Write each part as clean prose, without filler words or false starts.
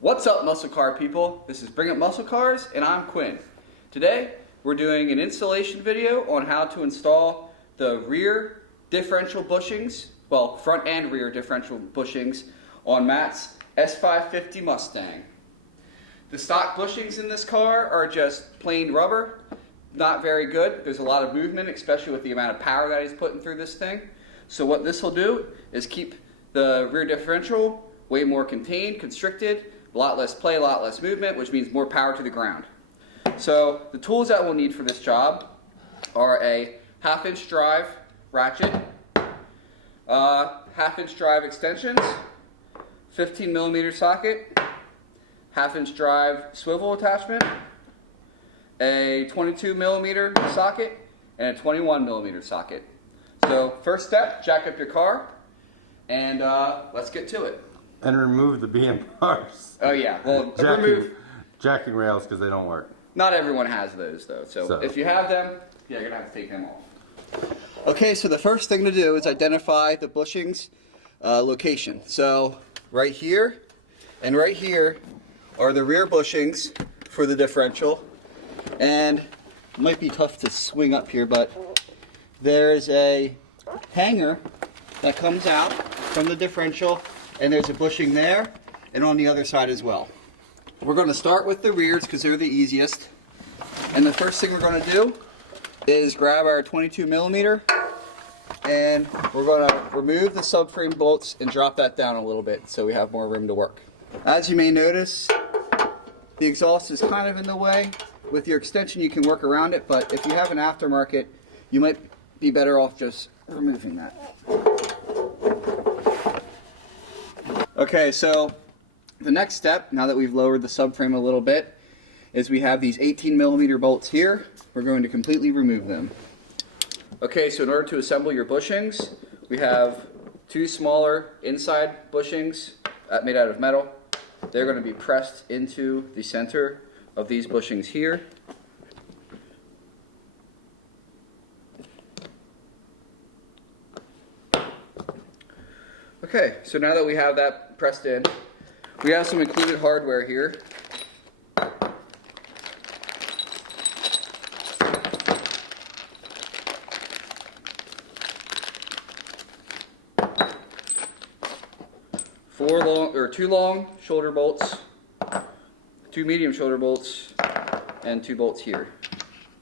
What's up, muscle car people? This is Bring Up Muscle Cars, and I'm Quinn. Today, we're doing an installation video on how to install the rear differential bushings, well, front and rear differential bushings on Matt's S550 Mustang. The stock bushings in this car are just plain rubber, not very good. There's a lot of movement, especially with the amount of power that he's putting through this thing. So what this will do is keep the rear differential way more contained, constricted, a lot less play, a lot less movement, which means more power to the ground. So the tools that we'll need for this job are a 1/2-inch drive ratchet, 1/2-inch drive extensions, 15mm socket, 1/2-inch drive swivel attachment, a 22mm socket, and a 21mm socket. So first step, jack up your car, and let's get to it. And remove the BM bars. Oh yeah, well jacking rails because they don't work. Not everyone has those though, so if you have them, yeah, you're gonna have to take them off. Okay, so the first thing to do is identify the bushings location. So right here and right here are the rear bushings for the differential, and it might be tough to swing up here, but there's a hanger that comes out from the differential, and there's a bushing there and on the other side as well. We're going to start with the rears because they're the easiest, and the first thing we're going to do is grab our 22mm, and we're going to remove the subframe bolts and drop that down a little bit so we have more room to work. As you may notice, the exhaust is kind of in the way. With your extension you can work around it, but if you have an aftermarket you might be better off just removing that. Okay, so the next step, now that we've lowered the subframe a little bit, is we have these 18mm bolts here. We're going to completely remove them. Okay, so in order to assemble your bushings, we have two smaller inside bushings made out of metal. They're going to be pressed into the center of these bushings here. Okay, so now that we have that pressed in, we have some included hardware here. Two long shoulder bolts, 2 medium shoulder bolts, and 2 bolts here,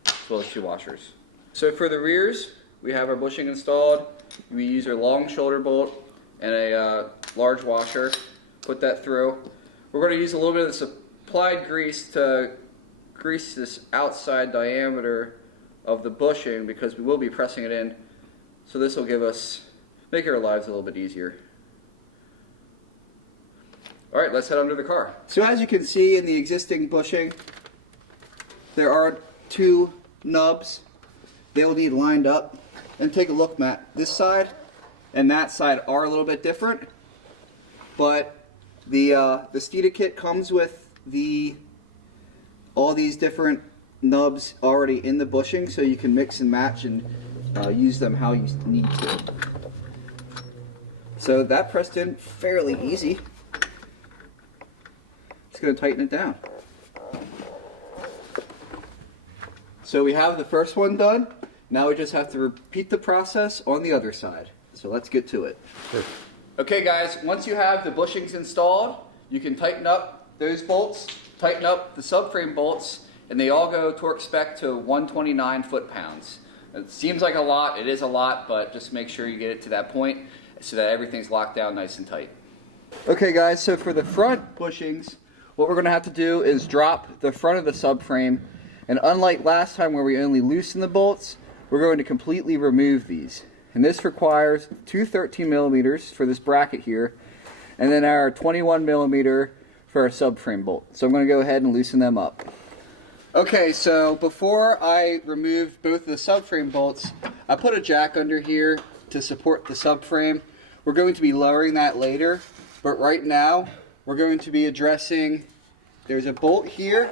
as well as 2 washers. So for the rears, we have our bushing installed. We use our long shoulder bolt and a large washer. Put that through. We're going to use a little bit of the supplied grease to grease this outside diameter of the bushing because we will be pressing it in. So this will make our lives a little bit easier. Alright, let's head under the car. So as you can see in the existing bushing, there are 2 nubs. They'll need lined up. And take a look, Matt. This side and that side are a little bit different, but the Steeda kit comes with all these different nubs already in the bushing, so you can mix and match and use them how you need to. So that pressed in fairly easy. Just going to tighten it down. So we have the first one done. Now we just have to repeat the process on the other side. So let's get to it. Sure. Okay guys, once you have the bushings installed, you can tighten up those bolts, tighten up the subframe bolts, and they all go torque spec to 129 foot-pounds. It seems like a lot, it is a lot, but just make sure you get it to that point so that everything's locked down nice and tight. Okay guys, so for the front bushings, what we're going to have to do is drop the front of the subframe, and unlike last time where we only loosen the bolts, we're going to completely remove these. And this requires 2 13mm for this bracket here, and then our 21mm for our subframe bolt. So I'm going to go ahead and loosen them up. Okay, so before I remove both the subframe bolts, I put a jack under here to support the subframe. We're going to be lowering that later, but right now we're going to be addressing, there's a bolt here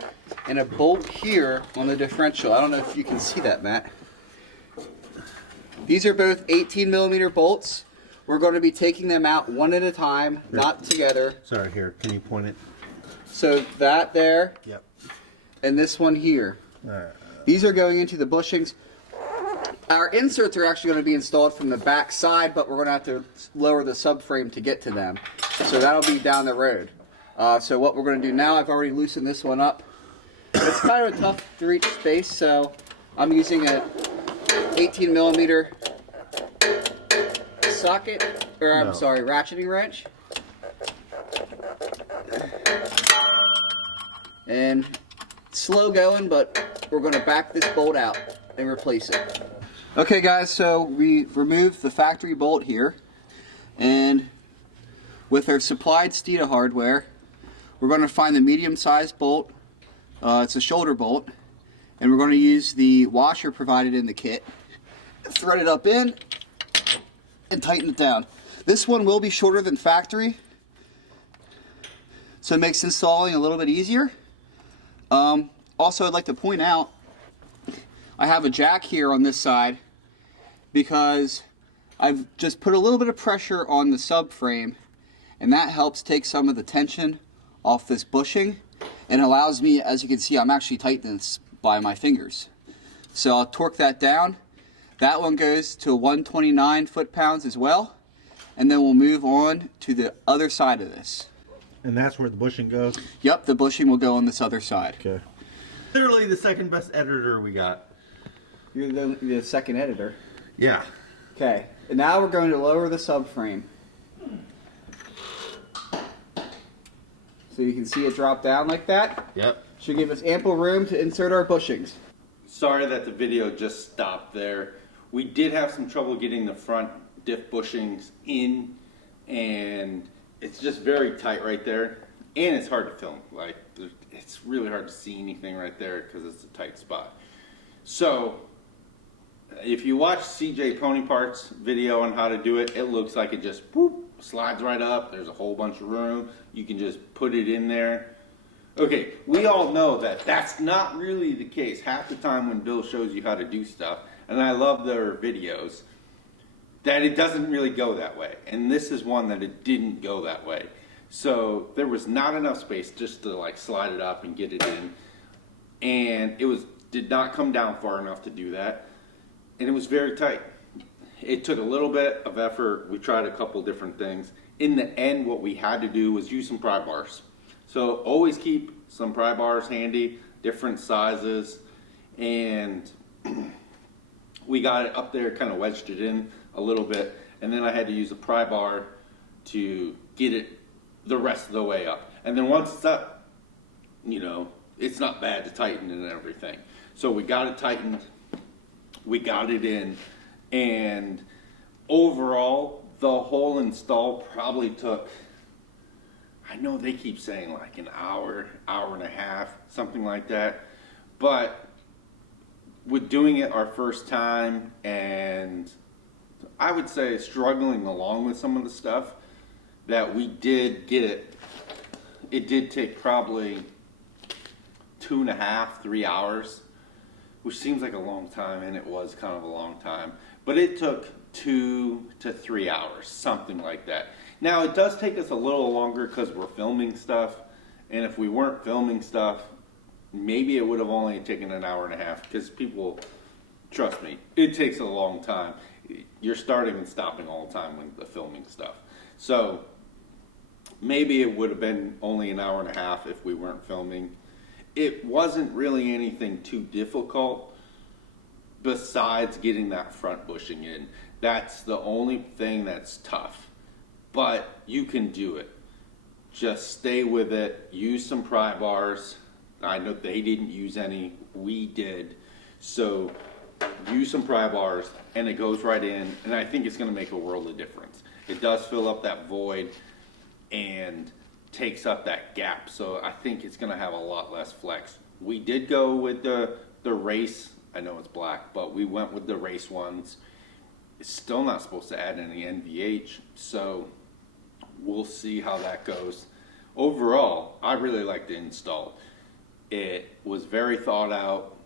and a bolt here on the differential. I don't know if you can see that, Matt. These are both 18mm bolts. We're going to be taking them out one at a time, not together. Sorry, here, can you point it? So that there, Yep. and this one here. These are going into the bushings. Our inserts are actually going to be installed from the back side, but we're going to have to lower the subframe to get to them. So that'll be down the road. So what we're going to do now, I've already loosened this one up. It's kind of tough to reach space, so I'm using a 18 millimeter socket, or I'm sorry, ratcheting wrench. And slow going, but we're going to back this bolt out and replace it. Okay guys, so we removed the factory bolt here, and with our supplied Steeda hardware, we're going to find the medium-sized bolt. It's a shoulder bolt, and we're going to use the washer provided in the kit, thread it up in, and tighten it down. This one will be shorter than factory, so it makes installing a little bit easier. Also, I'd like to point out, I have a jack here on this side because I've just put a little bit of pressure on the subframe, and that helps take some of the tension off this bushing and allows me, as you can see, I'm actually tightening this by my fingers. So I'll torque that down. That one goes to 129 foot-pounds as well, and then we'll move on to the other side of this. And that's where the bushing goes? Yep, the bushing will go on this other side. Okay. Literally the second best editor we got. You're the second editor. Yeah. Okay, and now we're going to lower the subframe. So you can see it drop down like that. Yep. Should give us ample room to insert our bushings. Sorry that the video just stopped there. We did have some trouble getting the front diff bushings in, and it's just very tight right there, and it's hard to film. Like, it's really hard to see anything right there because it's a tight spot. So if you watch CJ Pony Parts video on how to do it, it looks like it just whoop, slides right up. There's a whole bunch of room. You can just put it in there. Okay, we all know that that's not really the case. Half the time when Bill shows you how to do stuff, and I love their videos, that it doesn't really go that way. And this is one that it didn't go that way. So there was not enough space just to like slide it up and get it in. And it did not come down far enough to do that. And it was very tight. It took a little bit of effort. We tried a couple different things. In the end, what we had to do was use some pry bars. So always keep some pry bars handy, different sizes, and we got it up there, kind of wedged it in a little bit, and then I had to use a pry bar to get it the rest of the way up. And then once it's up, you know, it's not bad to tighten and everything. So we got it tightened, we got it in, and overall, the whole install probably took, I know they keep saying like an hour, hour and a half, something like that. But with doing it our first time, and I would say struggling along with some of the stuff, that we did get it did take probably 2.5, 3 hours, which seems like a long time, and it was kind of a long time. But it took 2 to 3 hours, something like that. Now, it does take us a little longer because we're filming stuff, and if we weren't filming stuff, maybe it would have only taken an hour and a half, because people, trust me, it takes a long time. You're starting and stopping all the time with the filming stuff. So maybe it would have been only an hour and a half if we weren't filming. It wasn't really anything too difficult besides getting that front bushing in. That's the only thing that's tough. But you can do it. Just stay with it. Use some pry bars. I know they didn't use any. We did. So use some pry bars, and it goes right in. And I think it's going to make a world of difference. It does fill up that void and takes up that gap. So I think it's going to have a lot less flex. We did go with the race. I know it's black, but we went with the race ones. It's still not supposed to add any NVH, so we'll see how that goes. Overall, I really like the install. It was very thought out.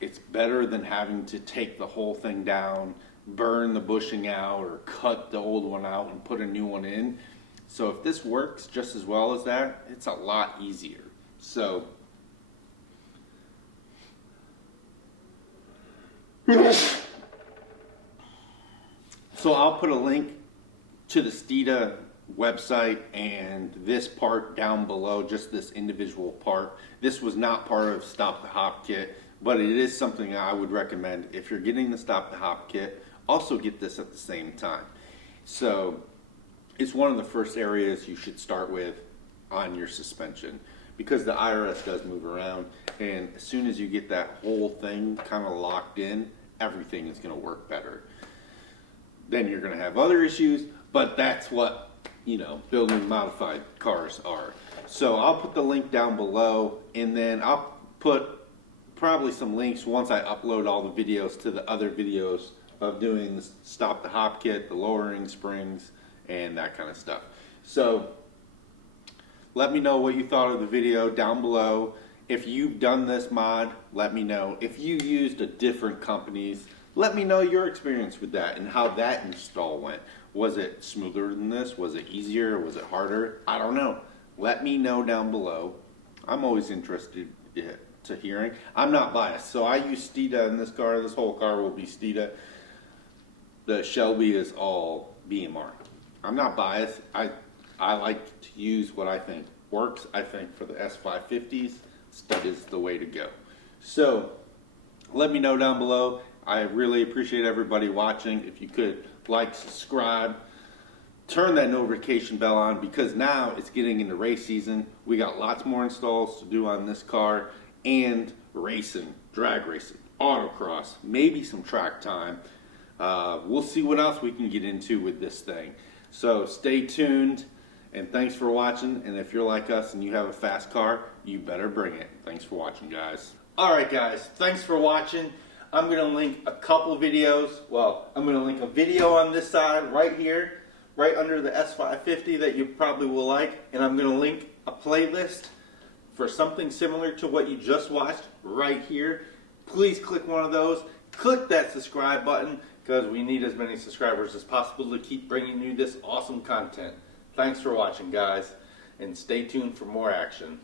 It's better than having to take the whole thing down, burn the bushing out, or cut the old one out and put a new one in. So if this works just as well as that, it's a lot easier. So I'll put a link to the Steeda website and this part down below, just this individual part. This was not part of Stop the Hop kit, but it is something I would recommend. If you're getting the Stop the Hop kit, also get this at the same time. So it's one of the first areas you should start with on your suspension, because the IRS does move around, and as soon as you get that whole thing kind of locked in, everything is going to work better. Then you're going to have other issues, but that's what, you know, building modified cars are. So I'll put the link down below, and then I'll put probably some links once I upload all the videos to the other videos of doing the Stop the Hop kit, the lowering springs, and that kind of stuff. So let me know what you thought of the video down below. If you've done this mod, let me know. If you used a different company's, let me know your experience with that and how that install went. Was it smoother than this? Was it easier? Was it harder? I don't know. Let me know down below. I'm always interested to hearing. I'm not biased. So I use Steeda in this car. This whole car will be Steeda. The Shelby is all BMR. I'm not biased. I like to use what I think works. I think for the S550s, Steeda is the way to go. So let me know down below. I really appreciate everybody watching. If you could like, subscribe, turn that notification bell on, because now it's getting into race season. We got lots more installs to do on this car, and racing, drag racing, autocross, maybe some track time. We'll see what else we can get into with this thing. So stay tuned, and thanks for watching. And if you're like us and you have a fast car, you better bring it. Thanks for watching, guys. Alright guys, thanks for watching. I'm going to link a couple videos. Well, I'm going to link a video on this side right here, right under the S550 that you probably will like. And I'm going to link a playlist for something similar to what you just watched right here. Please click one of those. Click that subscribe button, because we need as many subscribers as possible to keep bringing you this awesome content. Thanks for watching, guys, and stay tuned for more action.